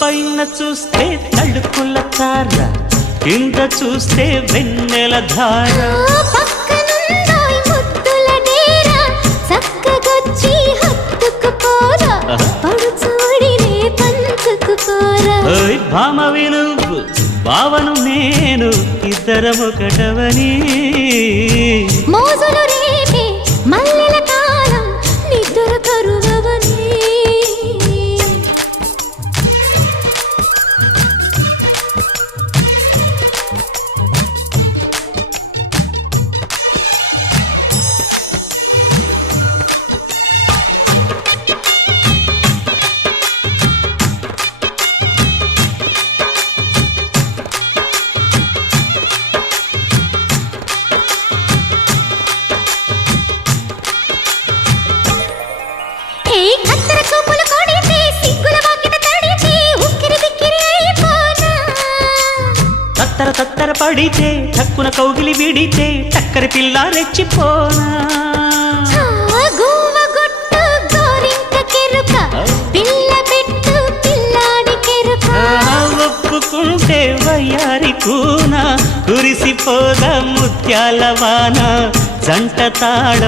పైన చూస్తే తడుకుల తార, కింద చూస్తే వెన్నెల ధార. పక్కనుందోయ్ ముద్దుల డేరా, చక్కగొచ్చి హత్తుకుపోరా, పడుచూడినే పంచుకుపోరా. ఓయ్ భామ వినువ్వు, భావను నేను, ఇద్దరమొకటవని. మోజులు రేపే మల్లెల కాలం, నిద్ర కరువవని. తత్తర తత్తర పడితే టక్కున కౌగిలి విడితే టక్కరి పిల్ల రెచ్చిపోనా. ఒప్పుకుంటే వయ్యారి కూన, కురిసిపోద ముత్యాల వాన, జంట తాళం